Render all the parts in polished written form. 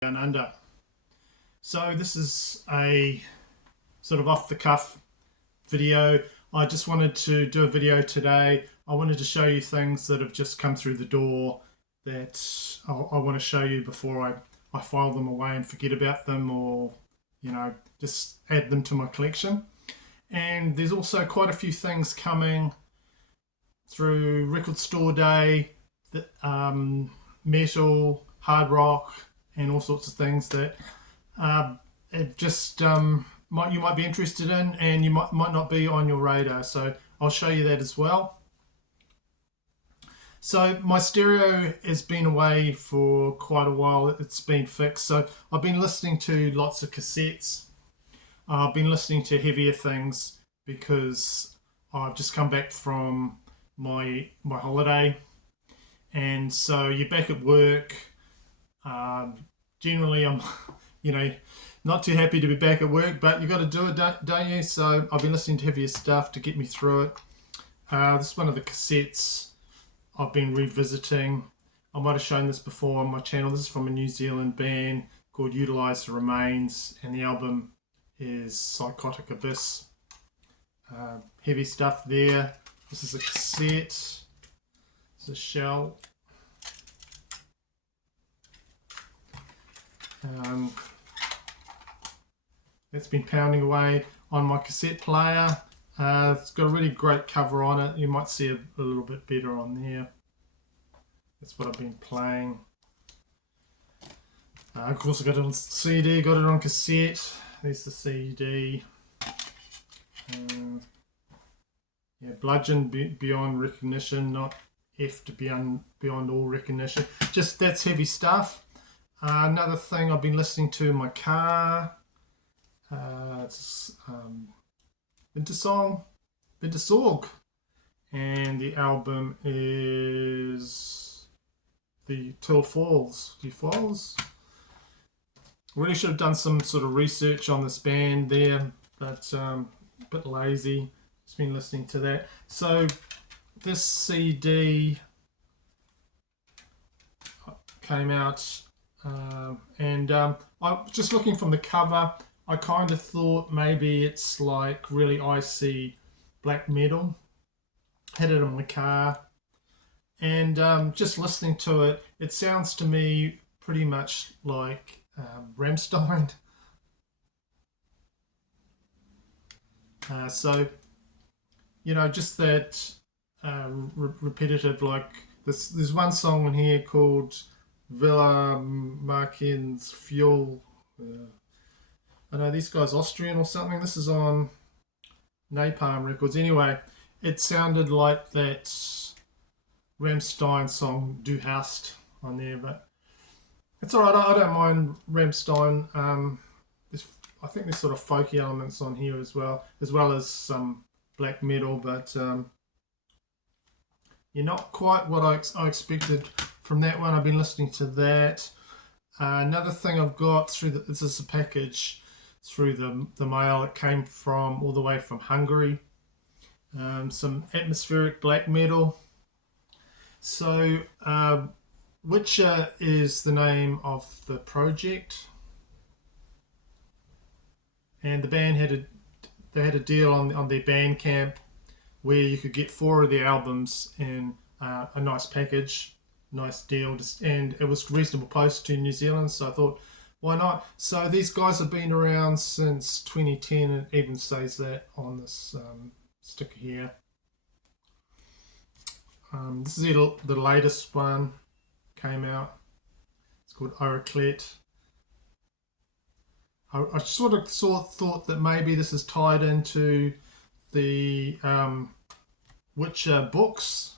Down Under. So this is a sort of off the cuff video. I just wanted to do a video today. I wanted to show you things that have just come through the door that I want to show you before I file them away and forget about them, or just add them to my collection. And there's also quite a few things coming through Record Store Day, metal, hard rock, and all sorts of things that it just you might be interested in, and you might not be on your radar. So I'll show you that as well. So my stereo has been away for quite a while. It's been fixed. So I've been listening to lots of cassettes. I've been listening to heavier things because I've just come back from my holiday, and so you're back at work. Generally, I'm not too happy to be back at work, but you got to do it, don't you? So I've been listening to heavier stuff to get me through it. This is one of the cassettes I've been revisiting. I might have shown this before on my channel. This is from a New Zealand band called Utilise the Remains, and the album is Psychotic Abyss. Heavy stuff there. This is a cassette. It's a shell. It's been pounding away on my cassette player. It's got a really great cover on it. You might see it a little bit better on there. That's what I've been playing. Of course, I got it on CD, got it on cassette. There's the CD. Yeah, Bludgeon Beyond Recognition, not F to Beyond All Recognition. Just that's heavy stuff. Another thing I've been listening to in my car. It's Winter Sorg, and the album is the Till Falls. Really should have done some sort of research on this band there, but a bit lazy. Just been listening to that. So this CD came out, and I was just looking from the cover. I kind of thought maybe it's like really icy black metal. Had it in my car, and just listening to it, it sounds to me pretty much like Rammstein. So just that repetitive, like there's one song in here called Villa Markens Fuel. I know this guy's Austrian or something. This is on Napalm Records. Anyway, it sounded like that Rammstein song Du Hast on there, but it's alright. I don't mind Rammstein. I think there's sort of folky elements on here as well as some black metal, but you're not quite what I expected from that one. I've been listening to that. Another thing I've got through this is a package through the mail. It came from all the way from Hungary. Some atmospheric black metal. So Witcher is the name of the project, and the band had a deal on their Bandcamp where you could get 4 of the albums in a nice package, nice deal, and it was reasonable price to New Zealand. So I thought, why not? So these guys have been around since 2010, and it even says that on this sticker here. This is the latest one, came out. It's called Oraclet. I sort of thought that maybe this is tied into the Witcher books.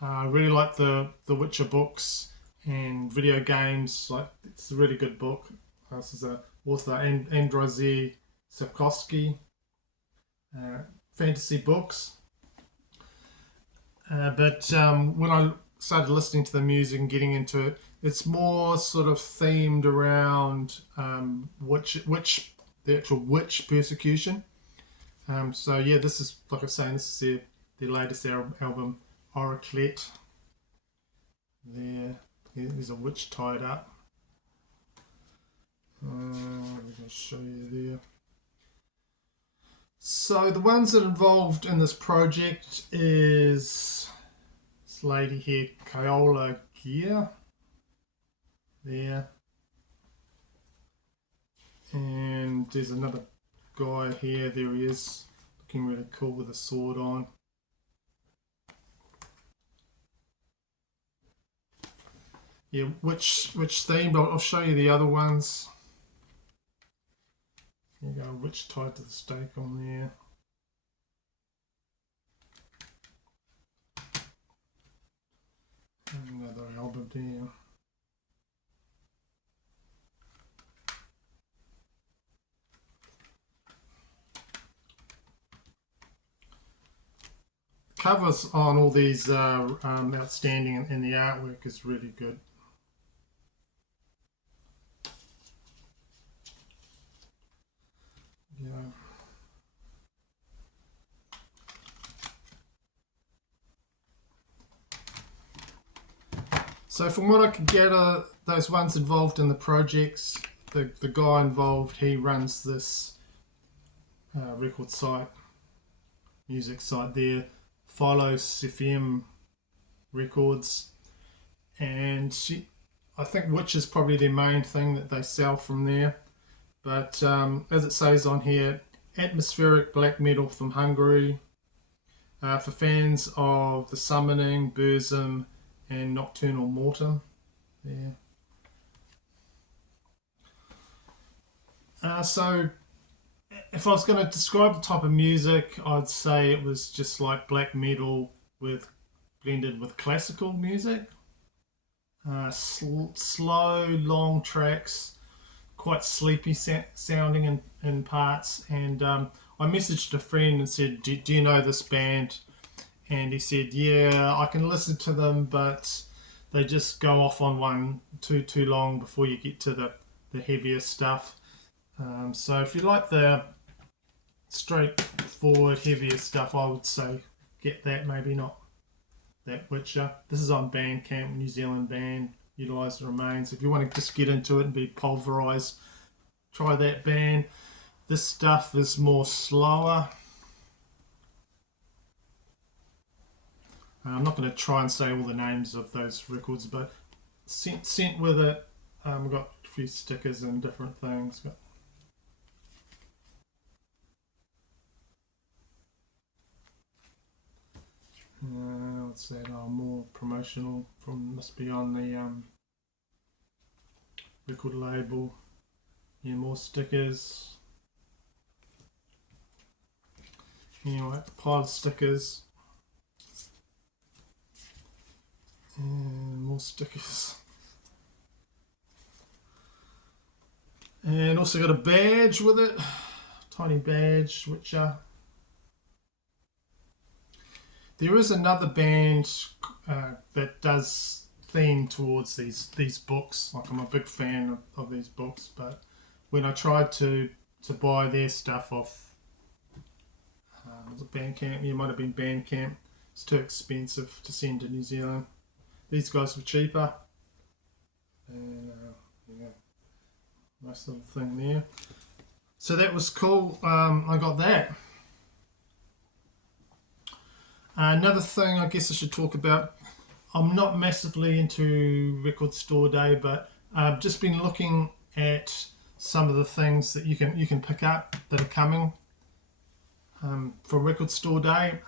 I really like the Witcher books and video games. Like, it's a really good book. This is a author Andrzej Sapkowski. Fantasy books. But when I started listening to the music and getting into it, it's more sort of themed around the actual witch persecution. So yeah, this is, like I was saying, this is their latest album, Oraclet. There's a witch tied up. I'll show you there. So the ones that are involved in this project is this lady here, Kaola Gear. There. And there's another guy here. There he is, looking really cool with a sword on. Yeah, which theme? I'll show you the other ones. Here you go, which tied to the stake on there. Another album there. Covers on all these are outstanding, and the artwork is really good. Yeah. So from what I could gather, those ones involved in the projects, the guy involved, he runs this record site, music site there, Philos FM Records, and I think which is probably their main thing that they sell from there. But as it says on here, atmospheric black metal from Hungary for fans of the Summoning, Burzum, and Nocturnal Mortem. There. So if I was going to describe the type of music, I'd say it was just like black metal with blended with classical music. Slow, long tracks, quite sleepy sounding in parts. And I messaged a friend and said, do you know this band? And he said, yeah, I can listen to them, but they just go off on one too long before you get to the heavier stuff. So if you like the straightforward, heavier stuff, I would say get that, maybe not that Witcher. This is on Bandcamp, New Zealand band, Utilise the Remains. If you want to just get into it and be pulverised, try that band. This stuff is more slower. I'm not going to try and say all the names of those records, but sent with it. We've got a few stickers and different things. What's that? More promotional from, must be on the record label. Yeah, more stickers. Anyway, pile of stickers. And more stickers. And also got a badge with it. Tiny badge, which there is another band that does theme towards these books. Like, I'm a big fan of these books, but when I tried to buy their stuff off was it Bandcamp? Yeah, it might have been Bandcamp. It's too expensive to send to New Zealand. These guys were cheaper. And yeah, nice little thing there. So that was cool. I got that. Another thing I guess I should talk about, I'm not massively into Record Store Day, but I've just been looking at some of the things that you can pick up that are coming for Record Store Day.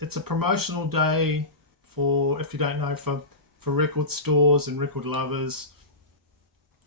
It's a promotional day for, if you don't know, for record stores and record lovers.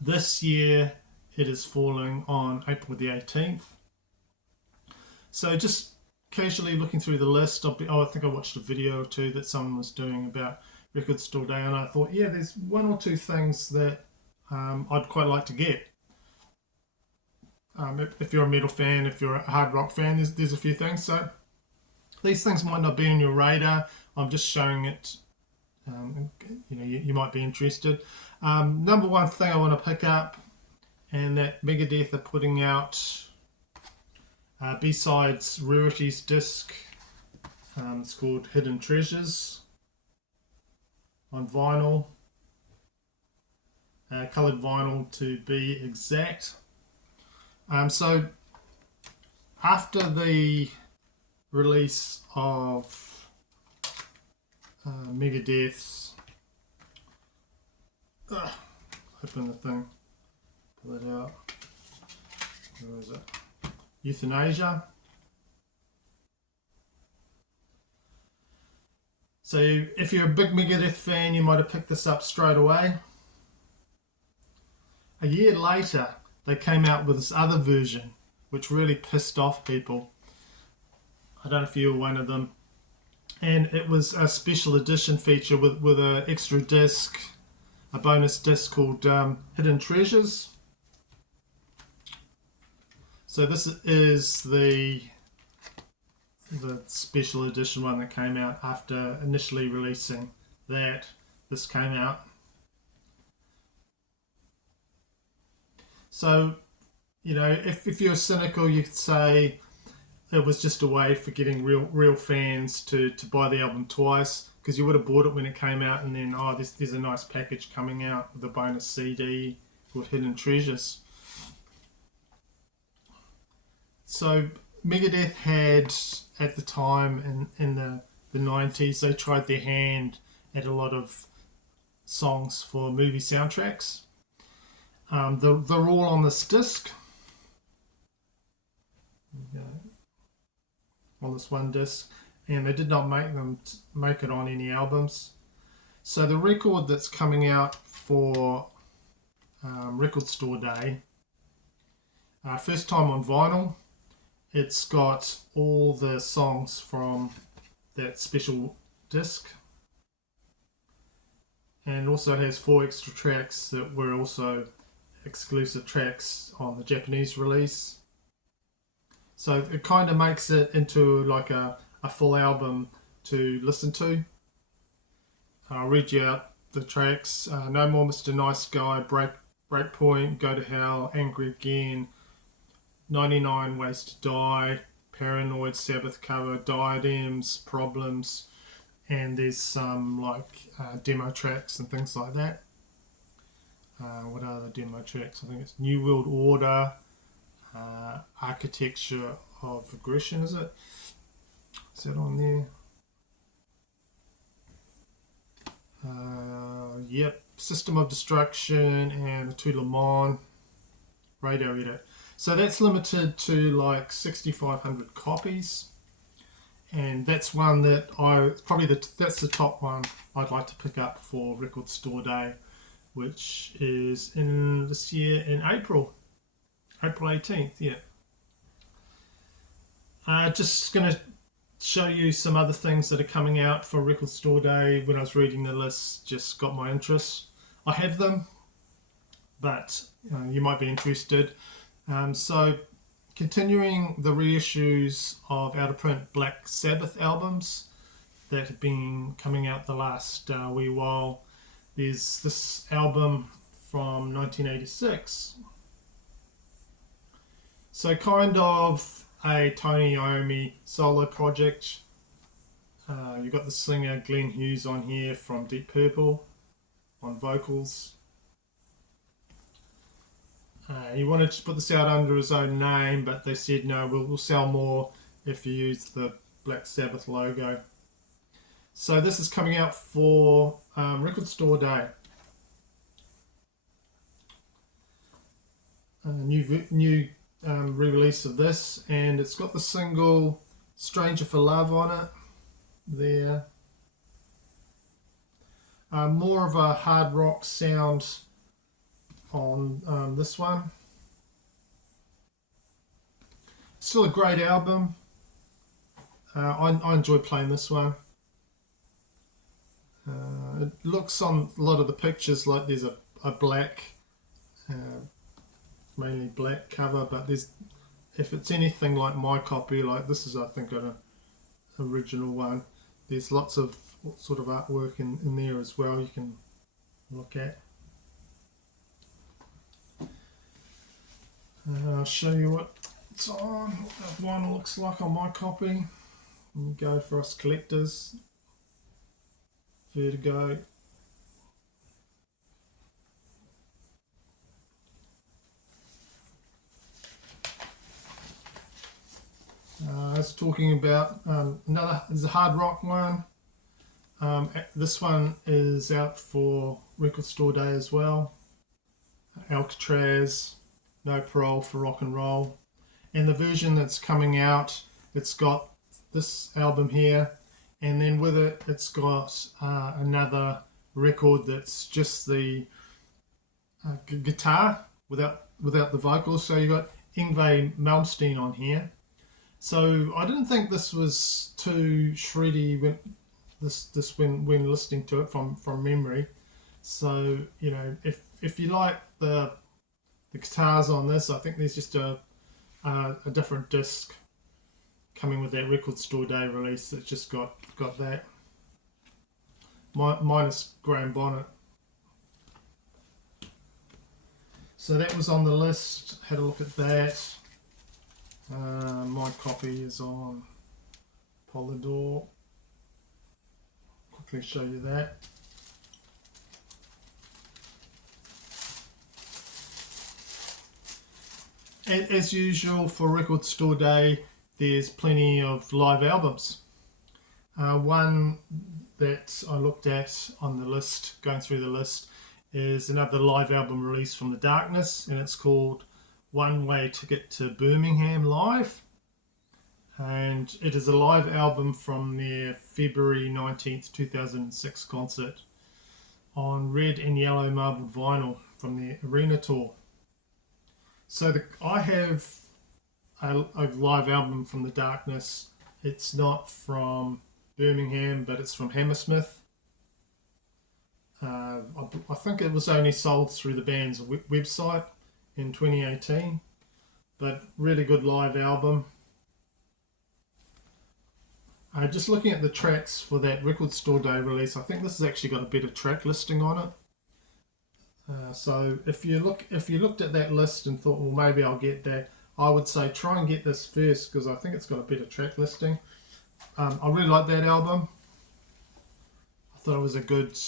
This year it is falling on April the 18th. So just casually looking through the list, I think I watched a video or two that someone was doing about Record Store Day, and I thought, yeah, there's one or two things that I'd quite like to get. If you're a metal fan, if you're a hard rock fan, there's a few things. So these things might not be on your radar. I'm just showing it. You might be interested. Number one thing I want to pick up, and that Megadeth are putting out B-Sides Rarities disc. It's called Hidden Treasures on vinyl, coloured vinyl to be exact. So after the release of Megadeth's, open the thing, pull it out. Where is it? Euthanasia. So if you're a big Megadeth fan, you might have picked this up straight away. A year later, they came out with this other version, which really pissed off people. I don't know if you were one of them. And it was a special edition feature with an extra disc, a bonus disc called Hidden Treasures. So this is the special edition one that came out after initially releasing that. This came out. So, you know, if you're cynical, you could say it was just a way for getting real fans to buy the album twice, because you would have bought it when it came out, and then, oh, there's a nice package coming out with a bonus CD called Hidden Treasures. So Megadeth had, at the time in the 90s, they tried their hand at a lot of songs for movie soundtracks. They're all on this disc. On this one disc, and they did not make it on any albums. So the record that's coming out for Record Store Day, first time on vinyl, it's got all the songs from that special disc, and also has 4 extra tracks that were also exclusive tracks on the Japanese release. So it kind of makes it into like a full album to listen to. I'll read you out the tracks. No More Mr. Nice Guy, Breakpoint, Go to Hell, Angry Again, 99 Ways to Die, Paranoid, Sabbath Cover, Diadems, Problems, and there's some like demo tracks and things like that. What are the demo tracks? I think it's New World Order, Architecture of Aggression, is it? Is that on there? Yep, System of Destruction and To Le Mans, Radio Edit. So that's limited to like 6,500 copies, and that's one that that's the top one I'd like to pick up for Record Store Day, which is in this year in April 18th. Yeah. Just going to show you some other things that are coming out for Record Store Day. When I was reading the list, just got my interest. I have them, but you might be interested. So continuing the reissues of out of print Black Sabbath albums that have been coming out the last wee while. There's this album from 1986. So kind of a Tony Iommi solo project. You've got the singer Glenn Hughes on here from Deep Purple on vocals. He wanted to put this out under his own name, but they said no, we'll sell more if you use the Black Sabbath logo. So this is coming out for Record Store Day. New re-release of this, and it's got the single Stranger for Love on it there. More of a hard rock sound on this one. Still a great album. I enjoy playing this one. It looks on a lot of the pictures like there's a black, mainly black cover, but if it's anything like my copy, like this is I think an original one, there's lots of sort of artwork in there as well you can look at. I'll show you what it's on, what that one looks like on my copy. And go for us collectors. Vertigo. It's talking about there's a hard rock one. This one is out for Record Store Day as well. Alcatraz, No Parole for Rock and Roll. And the version that's coming out, it's got this album here, and then with it, it's got another record that's just the guitar without the vocals. So you got Yngwie Malmsteen on here. So I didn't think this was too shreddy when listening to it from memory. So if you like the guitars on this, I think there's just a different disc coming with that Record Store Day release that's just got that minus Graham Bonnet. So that was on the list. Had a look at that. My copy is on Polydor. Quickly show you that. As usual for Record Store Day, there's plenty of live albums. One that I looked at on the list, going through the list, is another live album release from The Darkness, and it's called One Way Ticket to Birmingham Live. And it is a live album from their February 19th, 2006 concert on red and yellow marbled vinyl from their arena tour. So I have a live album from The Darkness. It's not from Birmingham, but it's from Hammersmith. I think it was only sold through the band's website in 2018, but really good live album. Just looking at the tracks for that Record Store Day release, I think this has actually got a better track listing on it. So if you looked at that list and thought, well, maybe I'll get that, I would say try and get this first, because I think it's got a better track listing. I really like that album. I thought it was a good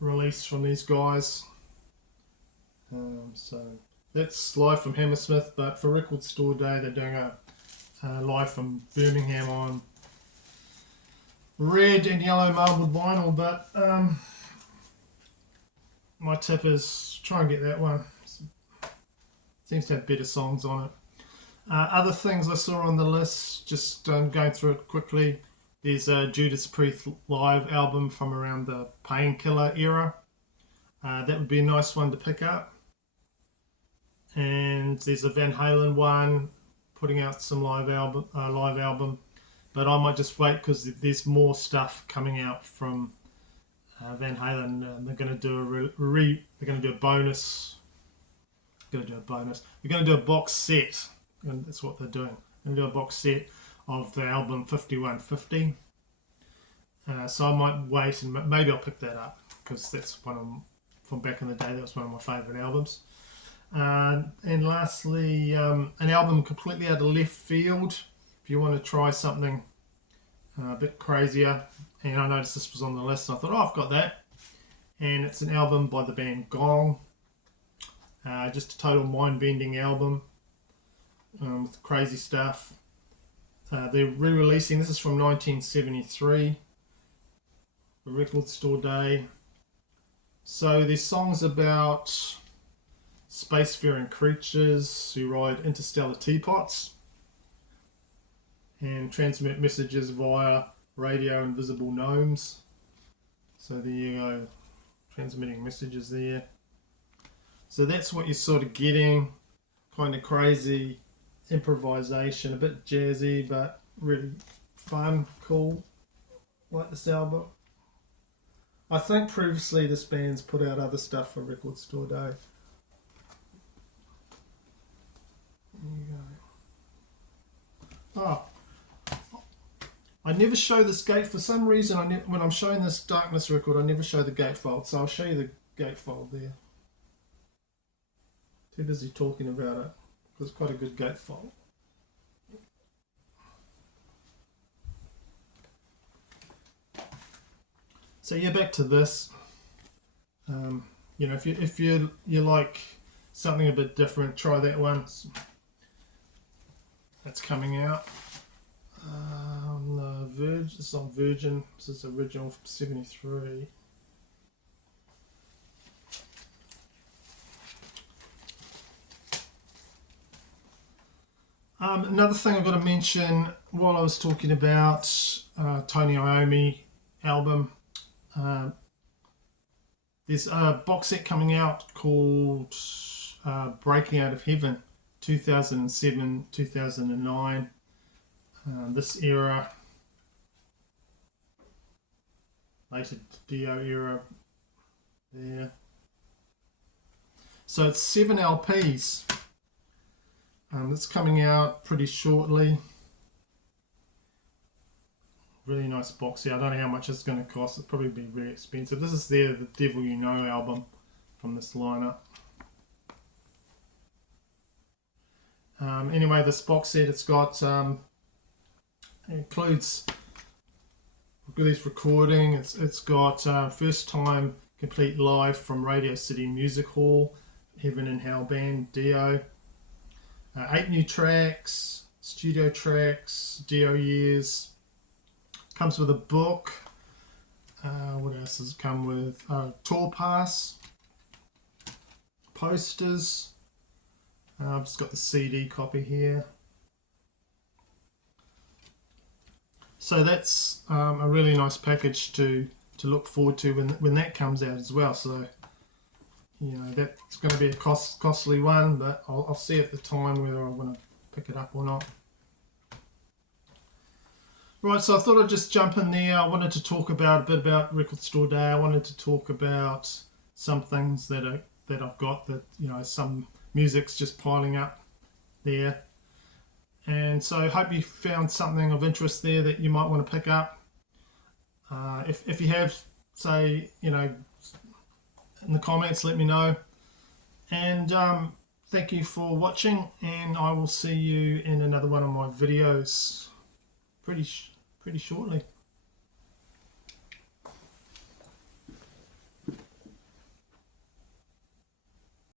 release from these guys. So that's live from Hammersmith, but for Record Store Day they're doing a live from Birmingham on red and yellow marbled vinyl. But my tip is try and get that one. Seems to have better songs on it. Other things I saw on the list, just going through it quickly. There's a Judas Priest live album from around the Painkiller era. That would be a nice one to pick up. And there's a Van Halen one putting out some live album, but I might just wait because there's more stuff coming out from Van Halen. They're going to do they're going to do a bonus. They're going to do a box set, and that's what they're doing. They're going to do a box set of the album 5150. So I might wait and maybe I'll pick that up, because that's one from back in the day. That was one of my favourite albums. And lastly, an album completely out of left field. If you want to try something a bit crazier, and I noticed this was on the list, and I thought, oh, I've got that. And it's an album by the band Gong. Just a total mind-bending album with crazy stuff. They're re-releasing, this is from 1973, the Record Store Day. So there's songs about spacefaring creatures who ride interstellar teapots and transmit messages via radio invisible gnomes. So there you go, transmitting messages there. So that's what you're sort of getting, kind of crazy improvisation, a bit jazzy, but really fun, cool. Like this album. I think previously this band's put out other stuff for Record Store Day. There you go. Oh, I never show this gate for some reason. When I'm showing this Darkness record, I never show the gatefold. So I'll show you the gatefold there. Too busy talking about it. It's quite a good gatefold. So yeah, back to this. If you like something a bit different, try that one. that's coming out. It's on Virgin. This is original from '73. Another thing I've got to mention while I was talking about Tony Iommi album, there's a box set coming out called Breaking Out of Heaven, 2007, 2009. This era, later Dio era there. So it's 7 LPs. It's coming out pretty shortly. Really nice box here. I don't know how much it's going to cost. It'll probably be very expensive. This is the Devil You Know album from this lineup. Anyway, this box set, it's got it includes this recording. It's got first time complete live from Radio City Music Hall, Heaven and Hell Band, Dio. 8 new tracks, studio tracks, Dio years. Comes with a book. What else does it come with? Tour pass, posters. I've just got the CD copy here. So that's a really nice package to look forward to when that comes out as well. So, you know, that's going to be a costly one, but I'll see at the time whether I want to pick it up or not. Right, so I thought I'd just jump in there. I wanted to talk a bit about Record Store Day. I wanted to talk about some things that I've got that, you know, some music's just piling up there. And so I hope you found something of interest there that you might want to pick up. If you have, say, you know, in the comments, let me know. And thank you for watching, and I will see you in another one of my videos pretty shortly.